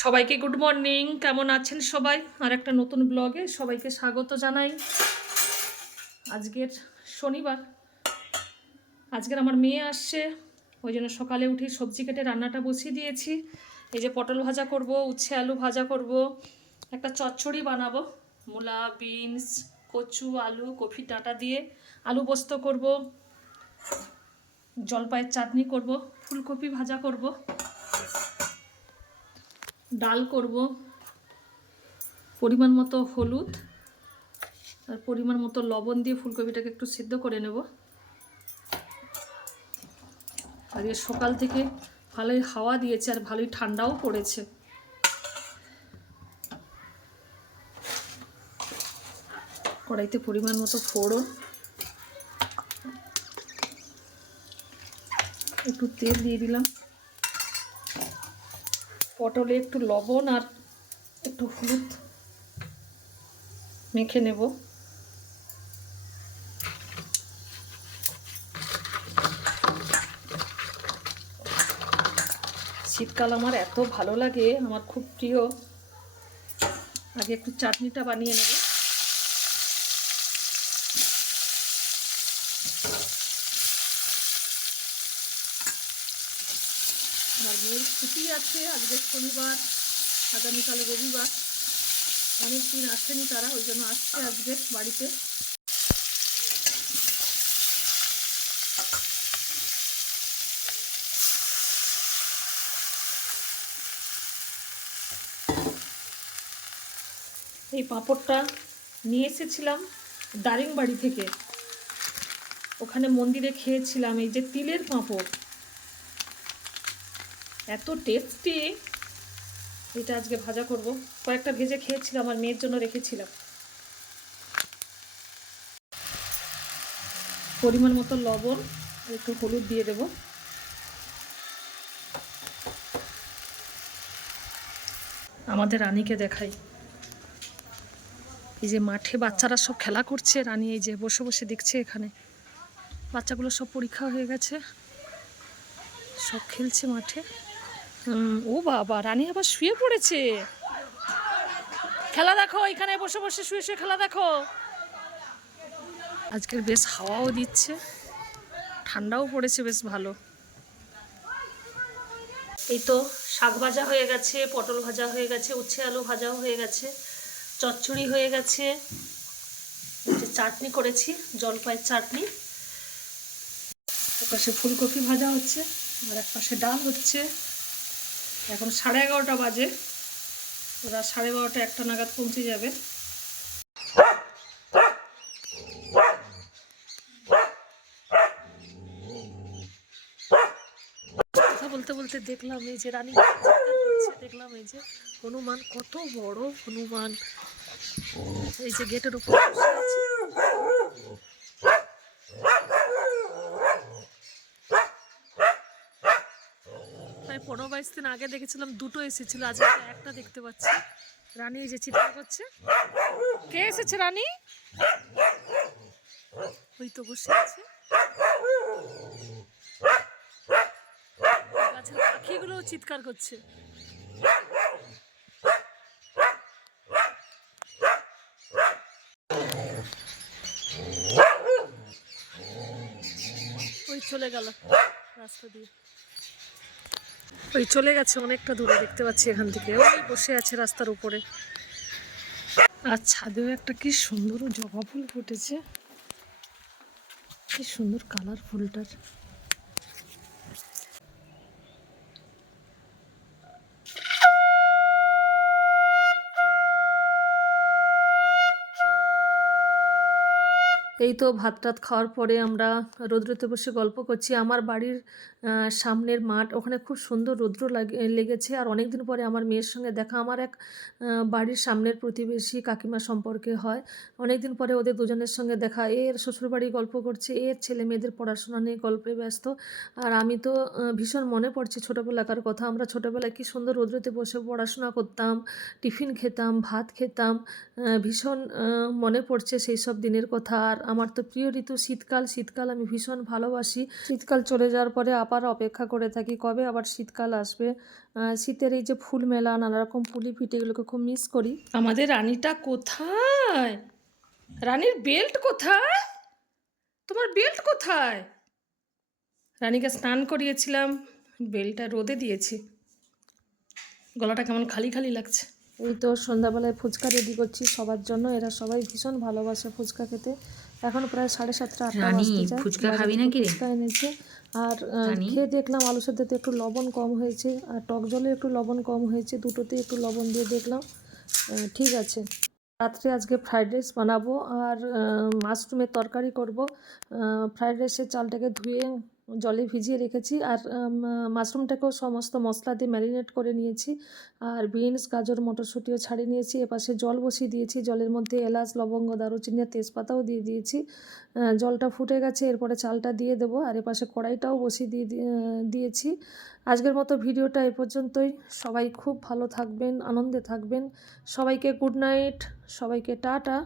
সবাইকে good morning. কেমন আছেন সবাই? আর একটা নতুন ব্লগে সবাইকে স্বাগত জানাই। আজকের শনিবার, আজকের আমার মেয়ে আসছে, ওই জন্য সকালে উঠে সবজি কেটে রান্নাটা বসিয়ে দিয়েছি। এই যে পটল ভাজা করব, উচ্ছে আলু ভাজা করব, একটা চচ্চড়ি বানাবো, মূলা, বিনস, কচু, আলু, কফি ডাঁটা দিয়ে আলু পোস্ত করব, জলপাইয়ের চাটনি করব, ফুলকপি ভাজা করব, ডাল করব, পরিমাণ মতো হলুদ আর পরিমাণ মতো লবণ দিয়ে ফুলকপিটাকে একটু সিদ্ধ করে নেব। আর এর সকাল থেকে ভালোই হাওয়া দিয়েছে আর ভালোই ঠান্ডাও পড়েছে। কড়াইতে পরিমাণ মতো ফোড়ন, একটু তেল দিয়ে দিলাম, পটলে একটু লবণ আর একটু হলুদ মেখে নেব। শীতকাল আমার এত ভালো লাগে, আমার খুব প্রিয়। আগে একটু চাটনিটা বানিয়ে নেব। আমার মেয়ের ছুটি আছে, আজকে শনিবার, আগামীকাল রবিবার। অনেক দিন আসেনি তারা, ওই জন্য আসছে আজকে বাড়িতে। এই পাঁপড়টা নিয়ে এসেছিলাম দারিংবাড়ি থেকে, ওখানে মন্দিরে খেয়েছিলাম। এই যে তিলের পাঁপড়, এত টেস্টি। এটা আজকে ভাজা করব। কয়েকটা ভেজে খেয়েছিলাম আর মেয়ের জন্য রেখেছিলাম। পরিমাণ মতো লবণ, একটু হলুদ দিয়ে দেব। আমাদের রানীকে দেখাই। এই যে মাঠে বাচ্চারা সব খেলা করছে, রানী এই যে বসে বসে দেখছে। এখানে বাচ্চাগুলো সব পরীক্ষা হয়ে গেছে, সব খেলছে মাঠে। ও বাবা, রানী আবার শুয়ে পড়েছে। খেলা দেখো, এখানে বসে বসে শুয়ে শুয়ে খেলা দেখো। আজকের বেশ হাওয়াও দিচ্ছে, ঠান্ডাও পড়েছে বেশ ভালো। এই তো শাক ভাজা হয়ে গেছে, পটল ভাজা হয়ে গেছে, উচ্ছে আলু ভাজাও হয়ে গেছে, চচ্চড়ি হয়ে গেছে, চাটনি করেছি, জলপাইয়ের চাটনি। একপাশে ফুলকপি ভাজা হচ্ছে আর একপাশে ডাল হচ্ছে। এখন 11:30 বাজে, ওরা 12:30 একটা নাগাদ পৌঁছে যাবে। কথা বলতে বলতে দেখলাম এই যে রানী দেখলাম এই যে হনুমান, কত বড় হনুমান, এই যে গেটের উপর বসে আছে। প্রায় 15-22 দিন আগে দেখেছিলাম দুটো এসেছিল, আজকে একটা দেখতে পাচ্ছি। রানী এই যে চিৎকার করছে। কে এসেছে রানী? ওই তো বসে আছে। গাছের পাখিগুলো চিৎকার করছে। ওই চলে গেল রাস্তা দিয়ে, ওই চলে গেছে অনেকটা দূরে, দেখতে পাচ্ছি এখান থেকে। ওই বসে আছে রাস্তার উপরে। আর ছাদেও একটা কি সুন্দর জবা ফুল ফুটেছে, কি সুন্দর কালার ফুলটার। এই তো ভাত টাত খাওয়ার পরে আমরা রৌদ্রতে বসে গল্প করছি। আমার বাড়ির সামনের মাঠ, ওখানে খুব সুন্দর রৌদ্র লেগেছে। আর অনেক দিন পরে আমার মেয়ের সঙ্গে দেখা। আমার এক বাড়ির সামনের প্রতিবেশী কাকিমা সম্পর্কে হয়, অনেক দিন পরে ওদের দুজনের সঙ্গে দেখা। এর শ্বশুরবাড়ি গল্প করছে, এর ছেলে মেয়েদের পড়াশোনা নিয়ে গল্পে ব্যস্ত। আর আমি তো ভীষণ মনে পড়ছে ছোটোবেলাকার কথা। আমরা ছোটোবেলায় কী সুন্দর রৌদ্রতে বসে পড়াশোনা করতাম, টিফিন খেতাম, ভাত খেতাম। ভীষণ মনে পড়ছে সেই সব দিনের কথা। আর আমার তো প্রিয় ঋতু শীতকাল। শীতকাল আমি ভীষণ ভালোবাসি। শীতকাল চলে যাওয়ার পরে আবার অপেক্ষা করে থাকি কবে আবার শীতকাল আসবে। শীতের এই যে ফুল মেলা, নানা রকম পুলি পিঠে, এগুলোকে খুব মিস করি। আমাদের রানীটা কোথায়? রানীর বেল্ট কোথায়? তোমার বেল্ট কোথায়? রানীকে স্নান করিয়েছিলাম, বেল্টটা রোদে দিয়েছি। গলাটা কেমন খালি খালি লাগছে। এই তো সন্ধ্যাবেলায় ফুচকা রেডি করছি সবার জন্য। এরা সবাই ভীষণ ভালোবাসে ফুচকা খেতে। এখন প্রায় 7:30 8টা বাজতে যায়। ফুচকা বাজার খাবি থেকে নাকি রে? ফুচকা এনেছে। আর খেয়ে দেখলাম আলু সেদ্ধতে একটু লবণ কম হয়েছে, আর টক জলে একটু লবণ কম হয়েছে, দুটোতে একটু লবণ দিয়ে দেখলাম ঠিক আছে। রাত্রে আজকে ফ্রাইড রাইস বানাবো আর মাশরুমের তরকারি করব। ফ্রাইড রাইসের চালটাকে ধুয়ে জলে ভিজিয়ে রেখেছি, আর মাশরুমটাকেও সমস্ত মশলা দিয়ে ম্যারিনেট করে নিয়েছি, আর বিনস গাজর মটরশুঁটিও ছাড়িয়ে নিয়েছি। এপাশে জল বসিয়ে দিয়েছি, জলের মধ্যে এলাচ লবঙ্গ দারুচিনি আর তেজপাতাও দিয়ে দিয়েছি। জলটা ফুটে গেছে, এরপরে চালটা দিয়ে দেবো, আর এপাশে কড়াইটাও বসিয়ে দিয়েছি। আজকের মতো ভিডিওটা এ পর্যন্তই। সবাই খুব ভালো থাকবেন, আনন্দে থাকবেন। সবাইকে গুড নাইট, সবাইকে টাটা।